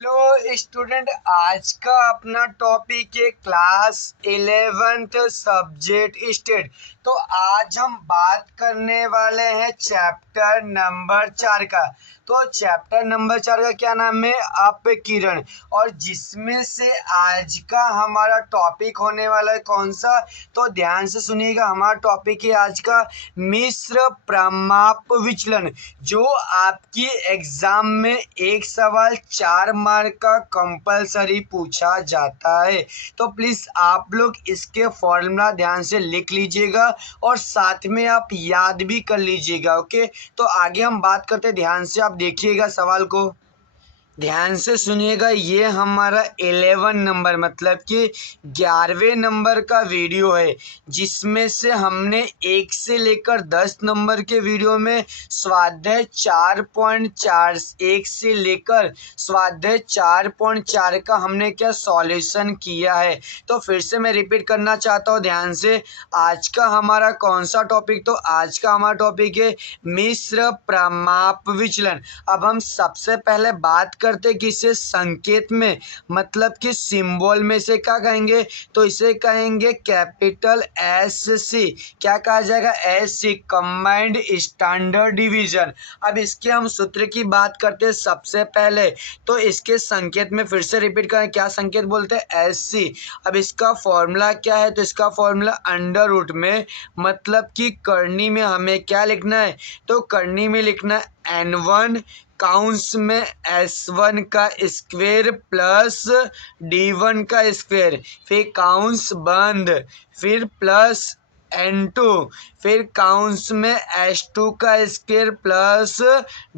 Hello student, आज का अपना टॉपिक है क्लास 11th सब्जेक्ट स्टेट। तो आज हम बात करने वाले हैं चैप्टर नंबर 4 का। तो चैप्टर नंबर 4 का क्या नाम है? अपकिरण। और जिसमें से आज का हमारा टॉपिक होने वाला है कौन सा? तो ध्यान से सुनिएगा, हमारा टॉपिक है आज का मिश्र प्रमाप विचलन, जो आपकी एग्जाम में एक सवाल 4 मार्क का कंपलसरी पूछा जाता है। तो प्लीज आप लोग इसके फॉर्मूला ध्यान से लिख लीजिएगा और साथ में आप याद भी कर लीजिएगा। ओके, तो आगे हम बात करते हैं। ध्यान से आप देखिएगा सवाल को, ध्यान से सुनिएगा। ये हमारा 11 नंबर मतलब कि 11वें नंबर का वीडियो है, जिसमें से हमने 1 से लेकर 10 नंबर के वीडियो में स्वाध्याय 4.4 1 से लेकर स्वाध्याय 4.4 का हमने क्या सॉल्यूशन किया है। तो फिर से मैं रिपीट करना चाहता हूँ ध्यान से। आज का हमारा कौन सा टॉपिक? तो आज का हमारा टॉपिक है मिश्र प्रमाप विचलन। अब हम सबसे पहले बात करते किसे संकेत में, मतलब कि सिंबल में से क्या कहेंगे? तो इसे कहेंगे कैपिटल एस सी। क्या कहा जाएगा? S C, combined standard division. अब इसके हम सूत्र की बात करते हैं सबसे पहले। तो इसके संकेत में फिर से रिपीट करें, क्या संकेत बोलते हैं? S C. अब इसका फॉर्मूला क्या है? तो इसका फॉर्मूला अंडर रूट में, मतलब कि करनी में हमें क्या लिखना है? तो करनी में लिखना n1 काउंस में s1 का स्क्वेयर प्लस d1 का स्क्वेयर, फिर काउंस बंद, फिर प्लस n2, फिर काउंस में s2 का स्क्वेयर प्लस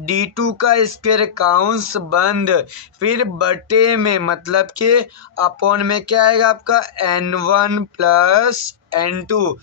d2 का स्क्वेयर काउंस बंद, फिर बटे में मतलब कि अपॉन में क्या आएगा आपका n1 प्लस n2।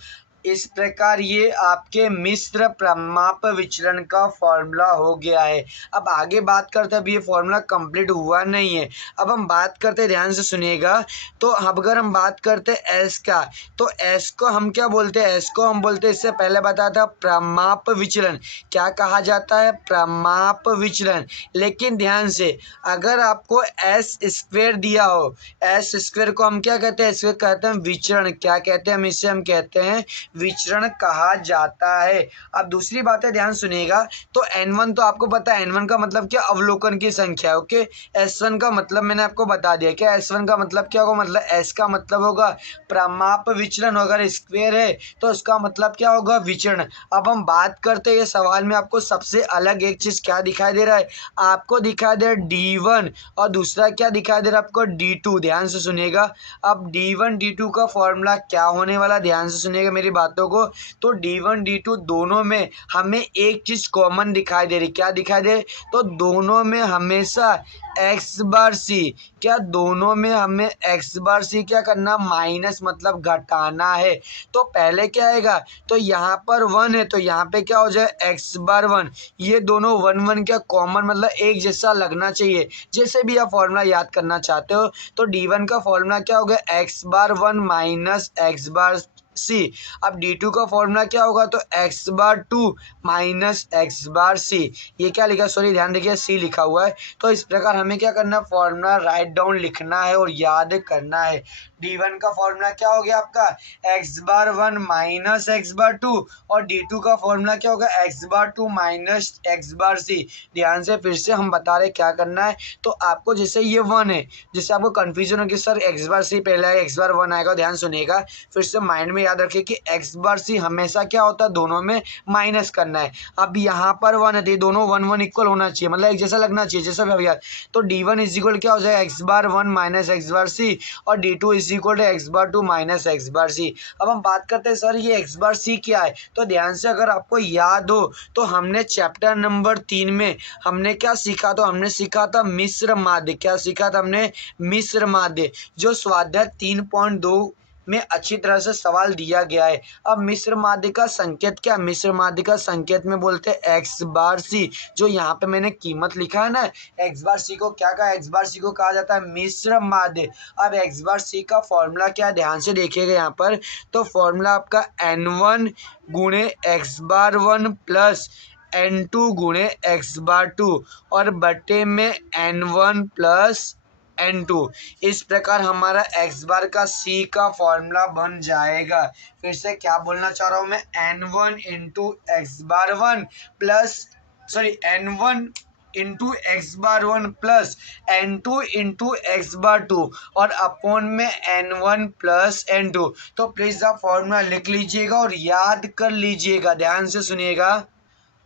इस प्रकार ये आपके मिश्र प्रमाप विचलन का फॉर्मूला हो गया है। अब आगे बात करते हैं, अब ये फॉर्मूला कंप्लीट हुआ नहीं है। अब हम बात करते हैं, ध्यान से सुनिएगा। तो अब अगर हम बात करते हैं एस का, तो एस को हम क्या बोलते हैं? एस को हम बोलते हैं, इससे पहले बताया था प्रमाप विचलन। क्या कहा जाता है? प्रमाप विचलन। लेकिन ध्यान से, अगर आपको एस स्क्वेयर दिया हो, एस स्क्वेयर को हम क्या कहते हैं? स्क्वेयर कहते हैं विचरण। क्या कहते हैं? हम इसे हम कहते हैं विचरण कहा जाता है। अब दूसरी बात है, ध्यान सुनिएगा। तो n1 तो आपको पता है, n1 का मतलब क्या? अवलोकन की संख्या। ओके, s1 का मतलब मैंने आपको बता दिया। क्या s1 का मतलब क्या होगा? मतलब s का मतलब होगा प्रमाप विचलन। अगर स्क्वेयर है तो उसका मतलब क्या होगा? विचरण। अब हम बात करते हैं, ये सवाल में आपको सबसे अलग एक चीज क्या दिखाई दे रहा है? आपको दिखाई दे रहा है d1 और दूसरा क्या दिखाई दे रहा है आपको? d2। ध्यान से सुनिएगा। अब d1 d2 का फॉर्मूला क्या होने वाला? ध्यान से सुनिएगा मेरी बातों को। तो d1 d2 दोनों में हमें एक चीज कॉमन दिखाई दे रही। क्या दिखाई दे रही? तो दोनों में हमेशा एक्स बार सी। क्या दोनों में हमें एक्स बार सी क्या करना? माइनस, मतलब घटाना है। तो पहले क्या आएगा? तो यहाँ पर 1 है, तो यहाँ पे क्या हो जाए? X bar 1। ये दोनों 1 1 क्या कॉमन, मतलब एक जैसा लगना चाहिए। जैसे भी आप फॉर्मूला याद करना चाहते हो, तो d1 का फॉर्मूला क्या होगा? X bar 1 minus X bar C. अब d2 का फॉर्मूला क्या होगा? तो x बार 2 माइनस एक्स बार सी। ये क्या लिखा? सॉरी, ध्यान देखिए, सी लिखा हुआ है। तो इस प्रकार हमें क्या करना है? फॉर्मूला राइट डाउन लिखना है और याद करना है। d1 का फॉर्मूला क्या हो गया आपका? x बार 1 माइनस एक्स बार 2, और d2 का फॉर्मूला क्या होगा? x बार 2 माइनस एक्स बार सी। ध्यान से फिर से हम बता रहे क्या करना है। तो आपको जैसे ये 1 है, जिससे आपको कंफ्यूजन हो कि सर एक्स बार सी पहले आएगा, एक्स बार 1 आएगा। ध्यान सुनिएगा, फिर से माइंड में याद रखिए कि एक्स बार सी हमेशा क्या होता है? दोनों में माइनस करना है। अब यहाँ पर 1 है, तो ये दोनों 1 1 इक्वल होना चाहिए, मतलब एक जैसा लगना चाहिए, जैसा भी याद। तो d1 इज इक्वल क्या हो जाएगा? X bar 1 minus X bar C, और d2 is equal to X bar 2 minus X bar C. अब हम बात करते हैं सर ये एक्स बार सी क्या है? तो ध्यान से अगर आपको याद हो, तो हमने चैप्टर नंबर 3 में हमने क्या सीखा? तो हमने सीखा था मिश्र माध्य। क्या सीखा था हमने? मिश्र माध्य, जो स्वाध्याय 3.2 में अच्छी तरह से सवाल दिया गया है। अब मिश्र माध्य का संकेत क्या? मिश्र माध्य का संकेत में बोलते हैं एक्स बार सी। जो यहाँ पे मैंने कीमत लिखा है ना, एक्स बार सी को क्या कहा? एक्स बार सी को कहा जाता है मिश्र माध्य। अब एक्स बार सी का फॉर्मूला क्या है? ध्यान से देखिएगा यहाँ पर। तो फॉर्मूला आपका n1 गुणे एक्स बार 1 प्लस N2 गुणे एक्स बार 2 और बटे में N1 प्लस N2। इस प्रकार हमारा एक्स बार का सी का फॉर्मूला बन जाएगा। फिर से क्या बोलना चाह रहा हूँ मैं, N1 into x bar 1 plus N1 into x bar 1 plus N2 into x bar 2 और अपॉन में N1 प्लस N2। तो प्लीज आप फॉर्मूला लिख लीजिएगा और याद कर लीजिएगा, ध्यान से सुनिएगा।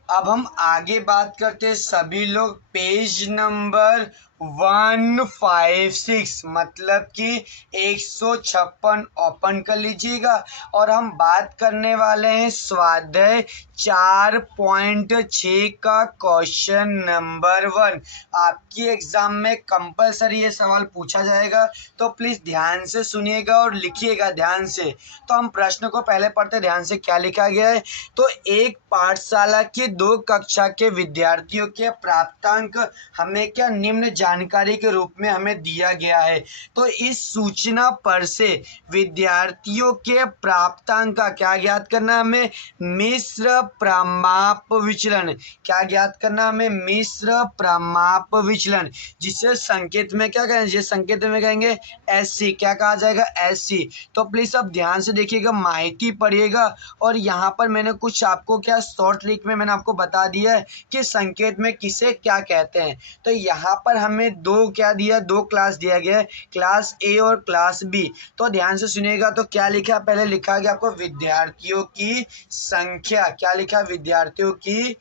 अब हम आगे बात करते हैं, सभी लोग पेज नंबर 156 मतलब कि 156 ओपन कर लीजिएगा और हम बात करने वाले हैं स्वाध्याय 4.6 का क्वेश्चन नंबर 1। आपकी एग्जाम में कंपलसरी ये सवाल पूछा जाएगा, तो प्लीज ध्यान से सुनिएगा और लिखिएगा ध्यान से। तो हम प्रश्न को पहले पढ़ते, ध्यान से क्या लिखा गया है। तो एक पाठशाला के 2 कक्षा के विद्यार्थियों के प्राप्तांक हमें क्या निम्न जानकारी के रूप में हमें दिया गया है। तो इस सूचना पर से विद्यार्थियों के प्राप्तांक का क्या ज्ञात करना, हमें मिश्र प्रमाप विचलन। क्या ज्ञात करना, हमें मिश्र प्रमाप विचलन, जिसे संकेत में क्या कहेंगे, जिसे संकेत में कहेंगे SC। क्या कहा जाएगा, SC। तो प्लीज अब ध्यान से देखिएगा, माहिती पढ़िएगा और यहाँ पर मैंने कुछ आपको क्या शॉर्ट लिंक में मैंने आपको बता दिया है कि संकेत में किसे क्या कहते हैं। तो यहाँ पर हमें दो क्या दिया, 2 क्लास दिया गया है, क्लास A और क्लास B। तो ध्यान से सुनिएगा। तो क्या लिखा, पहले लिखा गया आपको विद्यार्थियों की संख्या। क्या लिखा, विद्यार्थियों की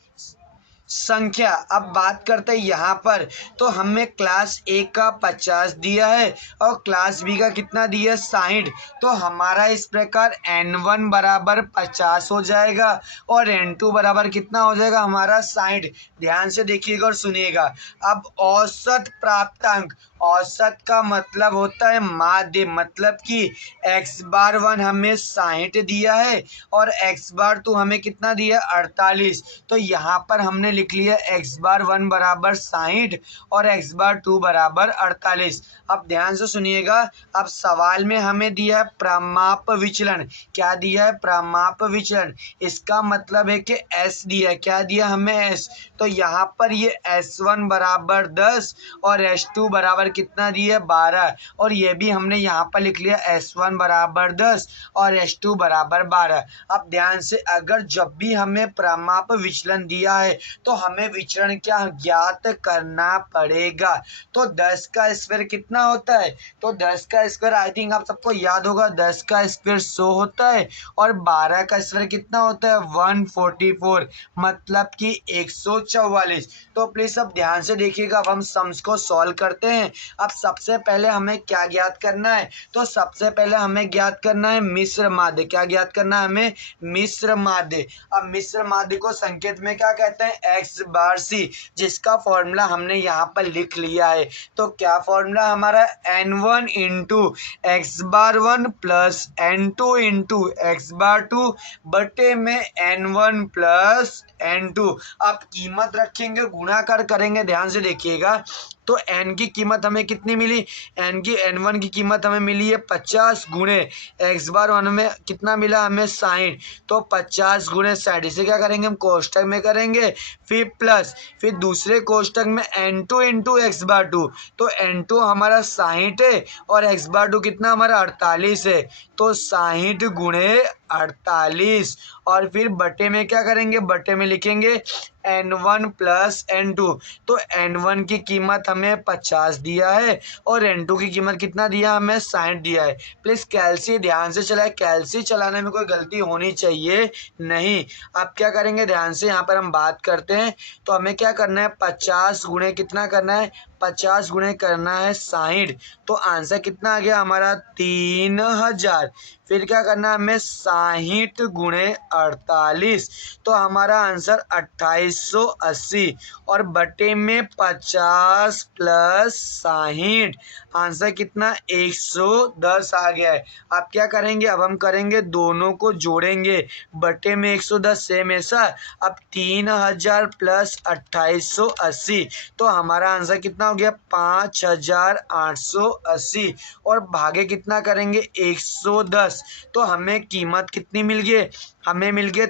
संख्या। अब बात करते हैं यहाँ पर, तो हमें क्लास A का 50 दिया है और क्लास B का कितना दिया है, 60। तो हमारा इस प्रकार N1 बराबर 50 हो जाएगा और N2 बराबर कितना हो जाएगा हमारा, 60। ध्यान से देखिएगा और सुनिएगा। अब औसत प्राप्तांक, औसत का मतलब होता है माध्य, मतलब कि एक्स बार 1 हमें 60 दिया है और एक्स बार 2 हमें कितना दिया, 48। तो यहाँ पर हमने लिख लिया एक्स बार 1 बराबर 60 और एक्स बार 2 बराबर 48। अब ध्यान से सुनिएगा। अब सवाल में हमें दिया है प्रमाप विचलन। क्या दिया है, प्रमाप विचलन। इसका मतलब है कि S दिया है। क्या दिया हमें, S। तो यहाँ पर ये S1 बराबर 10 और S2 बराबर कितना दिया है, 12। और ये भी हमने यहाँ पर लिख लिया S1 बराबर 10 और S2 बराबर 12। अब ध्यान से, अगर जब भी हमें प्रमाप विचलन दिया है तो हमें विचरण क्या ज्ञात करना पड़ेगा। तो 10 का स्क्वायर कितना होता है, तो 10 का स्क्वायर आई थिंक आप सबको याद होगा, 10 का स्क्वायर 100 होता है और 12 का स्क्वायर कितना होता है, 144 मतलब कि 144। तो प्लीज अब ध्यान से देखिएगा। अब हम सम्स को सॉल्व करते हैं। अब सबसे पहले हमें क्या ज्ञात करना है, तो सबसे पहले हमें ज्ञात करना है मिश्र माध्य। क्या ज्ञात करना है हमें, मिश्र माध्य। अब मिश्र माध्य को संकेत में क्या कहते हैं, एक्स बार सी, जिसका फॉर्मूला हमने यहाँ पर लिख लिया है। तो क्या फॉर्मूला हमारा, N1 into x bar 1 plus N2 into x bar 2 बटे में N1 प्लस N2। आप कीमत रखेंगे, गुणाकार करेंगे, ध्यान से देखिएगा। तो n की कीमत हमें कितनी मिली, N1 की कीमत हमें मिली है 50 गुणे एक्स बार 1 में कितना मिला हमें, 60। तो 50 गुणे 60, इसे क्या करेंगे हम कोष्टक में करेंगे, फिर प्लस, फिर दूसरे कोष्टक में N2 इंटू एक्स बार 2। तो N2 हमारा 60 है और एक्स बार 2 कितना हमारा 48 है। तो 60 गुणे 48 और फिर बटे में क्या करेंगे, बटे में लिखेंगे N1 प्लस N2। तो N1 की कीमत हमें 50 दिया है और N2 की कीमत कितना दिया, हमें 60 दिया है। प्लीज कैलसी ध्यान से चलाए, कैलसी चलाने में कोई गलती होनी चाहिए नहीं। आप क्या करेंगे, ध्यान से यहाँ पर हम बात करते हैं। तो हमें क्या करना है, 50 गुणे कितना करना है, 50 गुणे करना है 60। तो आंसर कितना आ गया हमारा, 3000। फिर क्या करना है हमें, 60 गुणे 48। तो हमारा आंसर 2880 और बटे में 50 प्लस 60, आंसर कितना, 110 आ गया है। अब क्या करेंगे, अब हम करेंगे दोनों को जोड़ेंगे, बटे में 110 सेम ऐसा। अब 3000 प्लस 2880, तो हमारा आंसर कितना हो गया, 5880 और भागे कितना करेंगे, 110। 10। तो हमें कीमत कितनी मिल गई, हमें मिल गए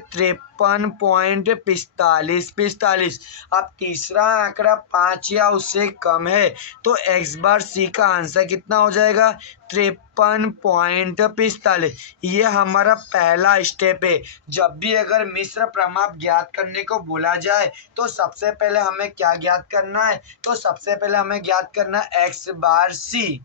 53.45। अब तीसरा आंकड़ा 5 या उससे कम है, तो x बार सी का आंसर कितना हो जाएगा, 53.45। ये हमारा पहला स्टेप है। जब भी अगर मिश्र प्रमाप ज्ञात करने को बोला जाए तो सबसे पहले हमें क्या ज्ञात करना है, तो सबसे पहले हमें ज्ञात करना है x बार सी।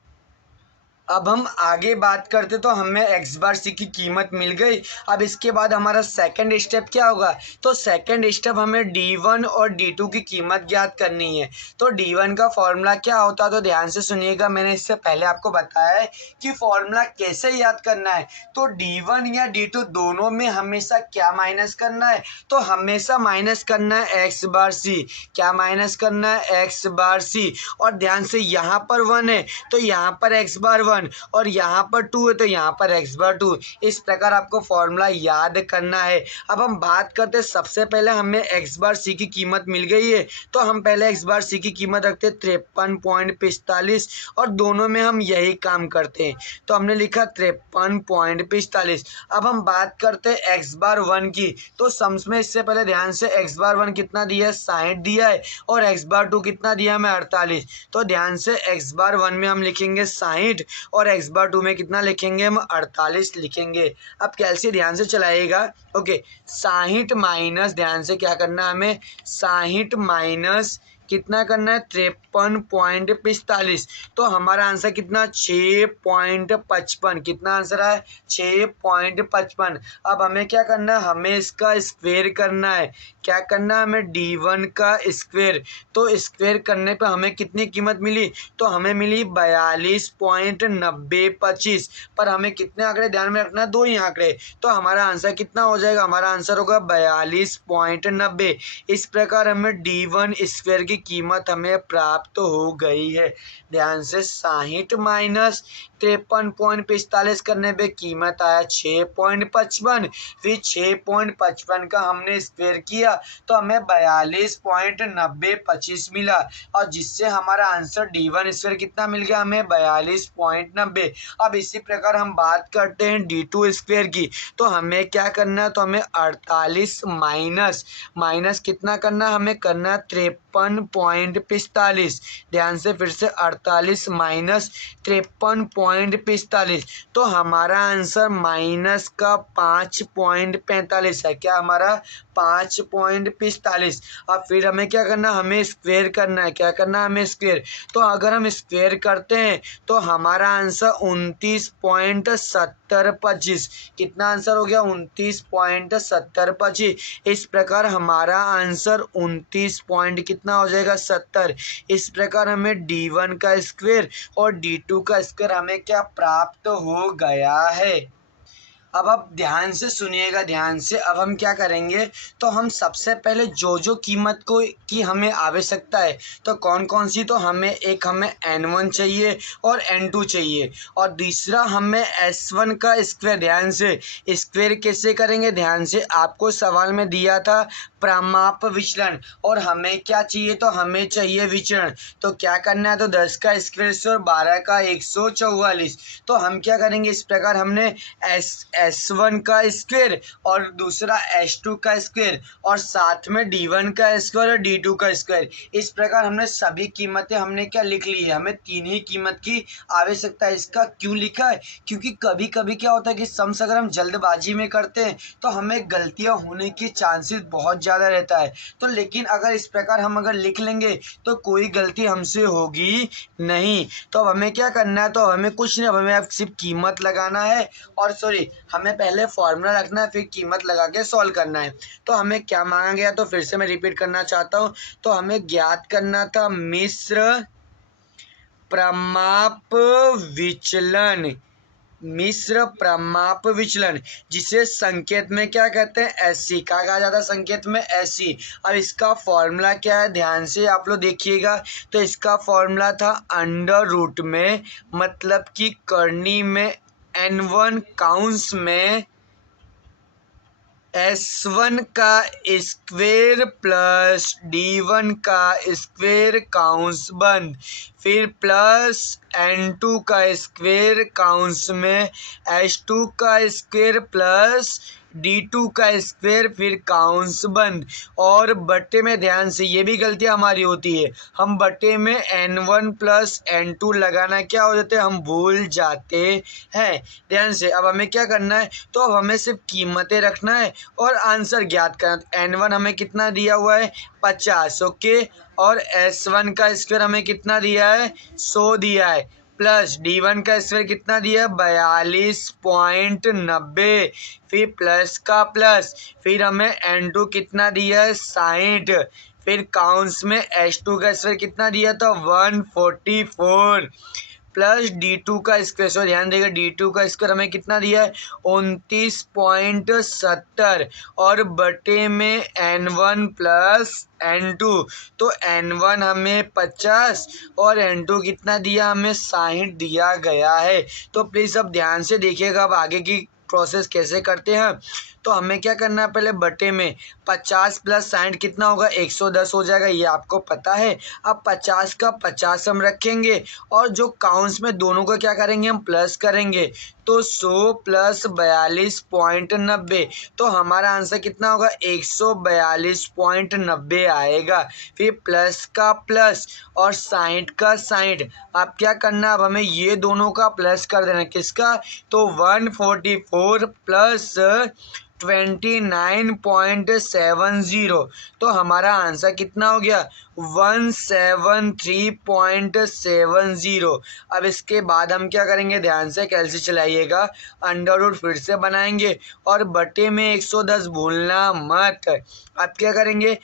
अब हम आगे बात करते तो हमें x बार सी की कीमत मिल गई। अब इसके बाद हमारा सेकंड स्टेप क्या होगा, तो सेकंड स्टेप हमें d1 और d2 की कीमत ज्ञात करनी है। तो d1 का फॉर्मूला क्या होता है, तो ध्यान से सुनिएगा, मैंने इससे पहले आपको बताया है कि फॉर्मूला कैसे याद करना है। तो d1 या d2 दोनों में हमेशा क्या माइनस करना है, तो हमेशा माइनस करना है x बार सी। क्या माइनस करना है, x बार सी। और ध्यान से यहाँ पर 1 है तो यहाँ पर x बार 1 और यहाँ पर 2 है तो यहाँ पर x बार 2। इस प्रकार आपको फॉर्मूला याद करना है। अब हम बात करते हैं, सबसे पहले हमें x बार सी की कीमत मिल गई है, तो हम पहले x बार सी की कीमत रखते हैं 53.45 और दोनों में हम यही काम करते हैं। तो हमने लिखा 53.45। अब हम बात करते हैं x बार 1 की। तो सम्स में इससे पहले ध्यान से x बार 1 कितना दिया है, 60 दिया है, और x बार 2 कितना दिया है, हमें 48। तो ध्यान से x बार 1 में हम लिखेंगे 60 और x बार 2 में कितना लिखेंगे, हम 48 लिखेंगे। अब कैलसी ध्यान से चलाइएगा। ओके, 60 माइनस, ध्यान से क्या करना है हमें, 60 माइनस कितना करना है, 53.45। तो हमारा आंसर कितना, 6.55। कितना आंसर है, 6.55। अब हमें क्या करना है, हमें इसका स्क्वायर करना है। क्या करना है, हमें d1 का स्क्वायर। तो स्क्वायर करने पे हमें कितनी कीमत मिली, तो हमें मिली 42.9025। पर हमें कितने आंकड़े ध्यान में रखना है, 2 ही आंकड़े। तो हमारा आंसर कितना हो जाएगा, हमारा आंसर होगा 42.90। इस प्रकार हमें d1 स्क्वायर की कीमत हमें प्राप्त हो गई है। ध्यान से 60 माइनस 53.45 करने पे कीमत आया 6.55। फिर 6.55 का हमने स्क्वायर किया तो हमें 42.9025 मिला, और जिससे हमारा आंसर d1 स्क्वायर कितना मिल गया, हमें 42.90। अब इसी प्रकार हम बात करते हैं d2 स्क्वायर की। तो हमें क्या करना है, तो हमें 48 माइनस कितना करना है, हमें करना है 53.45। ध्यान से फिर से 48 माइनस 53.45। तो हमारा आंसर माइनस का 5.45 है। क्या हमारा 5.45। अब फिर हमें क्या करना, हमें स्क्वायर करना है। क्या करना है, हमें स्क्वायर। तो अगर हम स्क्वायर करते हैं तो हमारा आंसर 29.7025। कितना आंसर हो गया, 29.7025। इस प्रकार हमारा आंसर 29 पॉइंट कितना हो जाएगा, 70। इस प्रकार हमें d1 का स्क्वायर और d2 का स्क्वायर हमें क्या प्राप्त हो गया है। अब आप ध्यान से सुनिएगा, ध्यान से। अब हम क्या करेंगे, तो हम सबसे पहले जो कीमत को की हमें आवश्यकता है, तो कौन कौन सी, तो हमें n1 चाहिए और n2 चाहिए, और दूसरा हमें s1 का स्क्वायर। ध्यान से स्क्वायर कैसे करेंगे, ध्यान से, आपको सवाल में दिया था प्रमाप विचलन, और हमें क्या चाहिए, तो हमें चाहिए विचरण। तो क्या करना है, तो 10 का स्क्वायर से और 12 का 144। तो हम क्या करेंगे, इस प्रकार हमने S1 का स्क्वायर और दूसरा S2 का स्क्वायर और साथ में D1 का स्क्वायर और D2 का स्क्वायर, इस प्रकार हमने सभी कीमतें हमने क्या लिख ली है। हमें 3 ही कीमत की आवश्यकता है। इसका क्यों लिखा है, क्योंकि कभी कभी क्या होता है कि सम्स अगर हम जल्दबाजी में करते हैं तो हमें गलतियां होने की चांसेस बहुत ज़्यादा रहता है। तो लेकिन अगर इस प्रकार हम अगर लिख लेंगे तो कोई गलती हमसे होगी नहीं। तो अब हमें क्या करना है, तो हमें कुछ नहीं, अब हमें अब सिर्फ कीमत लगाना है, और सॉरी, हमें पहले फॉर्मूला रखना है, फिर कीमत लगा के सॉल्व करना है। तो हमें क्या मांगा गया, तो फिर से मैं रिपीट करना चाहता हूँ। तो हमें ज्ञात करना था मिश्र प्रमाप विचलन। मिश्र प्रमाप विचलन, जिसे संकेत में क्या कहते हैं, एससी। क्या कहा जाता है संकेत में, एससी। अब इसका फॉर्मूला क्या है, ध्यान से आप लोग देखिएगा। तो इसका फॉर्मूला था अंडर रूट में, मतलब कि करनी में n1 काउंस में S1 का स्क्वेयर प्लस D1 का स्क्वेयर काउंस बंद, फिर प्लस N2 का स्क्वेयर काउंस में H2 का स्क्वेयर प्लस D2 का स्क्वेयर, फिर काउंस बंद। और बट्टे में ध्यान से ये भी गलती हमारी होती है, हम बट्टे में N1 प्लस N2 लगाना क्या हो जाते हैं, हम भूल जाते हैं। ध्यान से अब हमें क्या करना है, तो अब हमें सिर्फ कीमतें रखना है और आंसर ज्ञात करना। N1 हमें कितना दिया हुआ है 50, ओके, और S1 का स्क्वायर हमें कितना दिया है 100 दिया है, प्लस D1 का स्क्वायर कितना दिया है 42.90, फिर प्लस का प्लस, फिर हमें N2 कितना दिया है 60, फिर काउंस में H2 का स्क्वायर कितना दिया था 144, प्लस D2 का स्क्वायर, सो ध्यान देगा D2 का स्क्वायर हमें कितना दिया है 29.70, और बटे में N1 प्लस N2, तो N1 हमें 50 और N2 कितना दिया हमें 60 दिया गया है। तो प्लीज़ अब ध्यान से देखिएगा अब आगे की प्रोसेस कैसे करते हैं। तो हमें क्या करना है, पहले बटे में 50 प्लस 60 कितना होगा 110 हो जाएगा, ये आपको पता है। अब 50 का 50 हम रखेंगे और जो काउंट्स में दोनों को क्या करेंगे हम प्लस करेंगे, तो 100 प्लस 42.90, तो हमारा आंसर कितना होगा 142.90 आएगा। फिर प्लस का प्लस और 60 का 60, अब क्या करना है, अब हमें ये दोनों का प्लस कर देना, किसका, तो 144 प्लस 29.70, तो हमारा आंसर कितना हो गया 173.70। अब इसके बाद हम क्या करेंगे, ध्यान से कैलसी चलाइएगा, अंडर रूट फिर से बनाएंगे और बटे में 110 भूलना मत। अब क्या करेंगे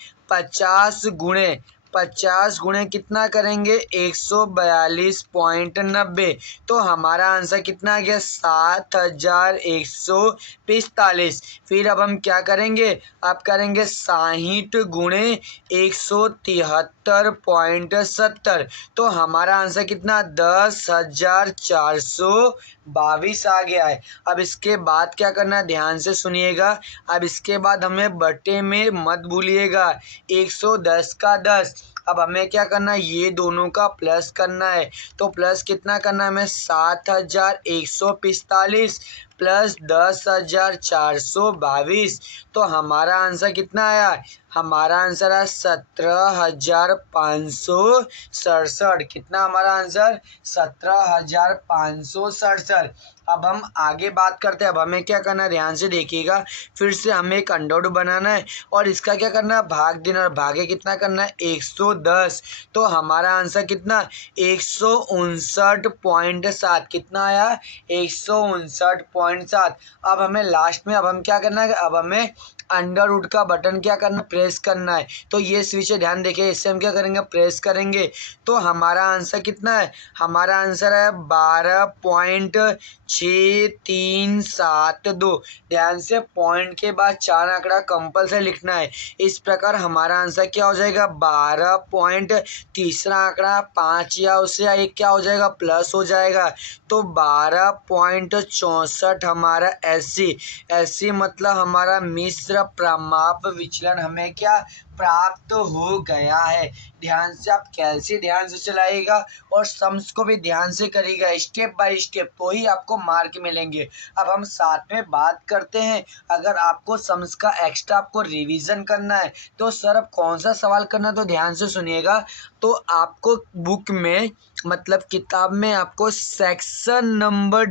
50 गुणे कितना करेंगे 142.90, तो हमारा आंसर कितना आ गया 7145। फिर अब हम क्या करेंगे, अब करेंगे 60 गुणे 173.70, तो हमारा आंसर कितना 10,422 आ गया है। अब इसके बाद क्या करना, ध्यान से सुनिएगा, अब इसके बाद हमें बटे में मत भूलिएगा 110 का 10, अब हमें क्या करना है, ये दोनों का प्लस करना है, तो प्लस कितना करना है हमें 7145 प्लस 10,422, तो हमारा आंसर कितना आया, हमारा आंसर है 17,567। कितना हमारा आंसर 17,567। अब हम आगे बात करते हैं, अब हमें क्या करना है, ध्यान से देखिएगा, फिर से हमें एक अंडर रूट बनाना है और इसका क्या करना है भाग देना, और भागे कितना करना है 110, तो हमारा आंसर कितना 159.7, कितना आया 159.7। अब हमें लास्ट में अब हम क्या करना है, अब हमें अंडर रूट का बटन क्या करना प्रेस करना है, तो ये स्विच है, ध्यान देखिए, इससे हम क्या करेंगे प्रेस करेंगे, तो हमारा आंसर कितना है, हमारा आंसर है 12.6372। ध्यान से पॉइंट के बाद 4 आंकड़ा कंपल्सरी लिखना है, इस प्रकार हमारा आंसर क्या हो जाएगा 12 पॉइंट, तीसरा आंकड़ा 5 या उससे या 1 क्या हो जाएगा प्लस हो जाएगा, तो 12.64 हमारा SC मतलब हमारा मिश्र प्रमाप विचलन हमें क्या प्राप्त हो गया है। ध्यान से आप कैलसी ध्यान से चलाइएगा और सम्स को भी ध्यान से करिएगा स्टेप बाय स्टेप, तो ही आपको मार्क मिलेंगे। अब हम साथ में बात करते हैं, अगर आपको सम्स का एक्स्ट्रा आपको रिवीजन करना है तो सर अब कौन सा सवाल करना है, तो ध्यान से सुनिएगा। तो आपको बुक में मतलब किताब में आपको सेक्शन नंबर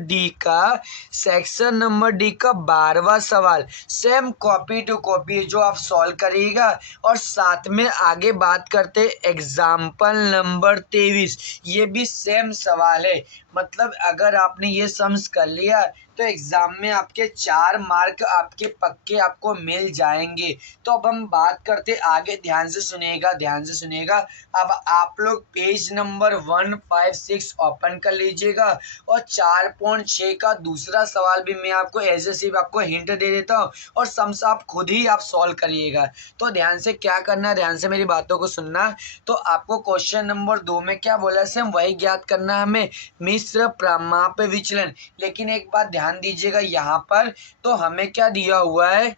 डी का 12वां सवाल सेम कॉपी टू कॉपी जो आप सॉल्व करिएगा, और साथ में आगे बात करते एग्जाम्पल नंबर 23, ये भी सेम सवाल है। मतलब अगर आपने ये सम्स कर लिया तो एग्जाम में आपके 4 मार्क आपके पक्के आपको मिल जाएंगे। तो अब हम बात करते आगे, ध्यान से सुनिएगा, ध्यान से सुनिएगा। अब आप लोग पेज नंबर 156 ओपन कर लीजिएगा और 4.6 का दूसरा सवाल भी मैं आपको ऐसे सिर्फ आपको हिंट दे देता हूँ और सम्स आप खुद ही आप सॉल्व करिएगा। तो ध्यान से क्या करना है, ध्यान से मेरी बातों को सुनना। तो आपको क्वेश्चन नंबर 2 में क्या बोला सेम वही ज्ञात करना है हमें, मिश्र प्रमाप विचलन। लेकिन एक बात ध्यान दीजिएगा यहाँ पर, तो हमें क्या दिया हुआ है,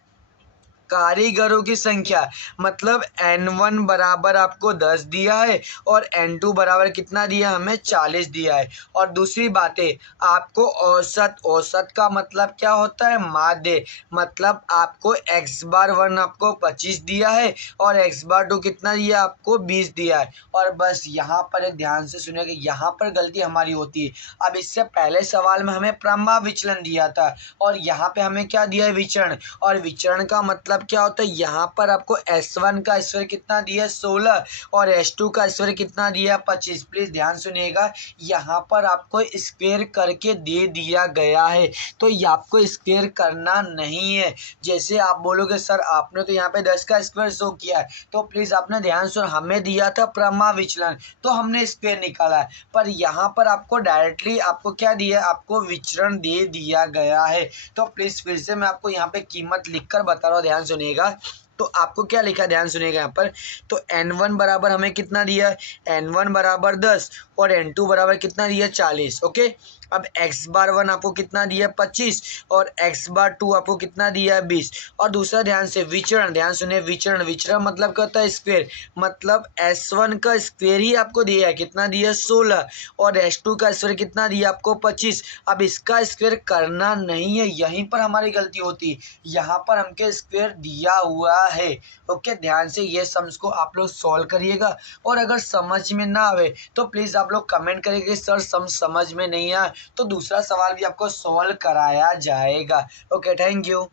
कारीगरों की संख्या, मतलब N1 बराबर आपको 10 दिया है और N2 बराबर कितना दिया, हमें 40 दिया है। और दूसरी बात है, आपको औसत, औसत का मतलब क्या होता है, माध्य, मतलब आपको x बार 1 आपको 25 दिया है और x बार 2 कितना दिया, आपको 20 दिया है। और बस यहाँ पर एक ध्यान से सुनिए कि यहाँ पर गलती हमारी होती है। अब इससे पहले सवाल में हमें प्रमाण विचलन दिया था और यहाँ पे हमें क्या दिया है, विचरण। और विचरण का मतलब क्या होता है, यहाँ पर आपको S1 का स्क्वायर कितना दिया है, 16 और S2 का स्क्वायर कितना दिया है, 25। प्लीज ध्यान सुनिएगा, यहाँ पर आपको स्क्वायर करके दे दिया गया है, तो ये आपको स्क्वायर करना नहीं है। जैसे आप बोलोगे सर आपने तो यहाँ पे 10 का स्क्वायर शो किया है, तो प्लीज आपने ध्यान सुन, हमें दिया था प्रमाण विचलन तो हमने स्क्वायर निकाला है, पर यहाँ पर आपको डायरेक्टली आपको क्या दिया है, आपको विचरण दे दिया गया है। तो प्लीज फिर से मैं आपको यहाँ पे कीमत लिखकर बता रहा हूँ, ध्यान सुनिएगा। तो आपको क्या लिखा, ध्यान सुनिएगा यहाँ पर। तो N1 बराबर हमें कितना दिया है, N1 बराबर 10 और N2 बराबर कितना दिया, 40। ओके, अब x बार 1 आपको कितना दिया, 25 और x बार 2 आपको कितना दिया है, 20। और दूसरा ध्यान से विचरण, ध्यान सुनिए, विचरण, विचरण मतलब क्या होता है, स्क्वायर, मतलब S1 का स्क्वायर ही आपको दिया है, कितना दिया है, 16 और S2 का स्क्वायर कितना दिया आपको, 25। अब इसका स्क्वायर करना नहीं है, यहीं पर हमारी गलती होती है, यहाँ पर हमके स्क्वायर दिया हुआ है। ओके, ध्यान से ये सम्स को आप लोग सॉल्व करिएगा और अगर समझ में ना आवे तो प्लीज आप लोग कमेंट करिएगा सर सम समझ में नहीं आया, तो दूसरा सवाल भी आपको सॉल्व कराया जाएगा। Okay, thank you.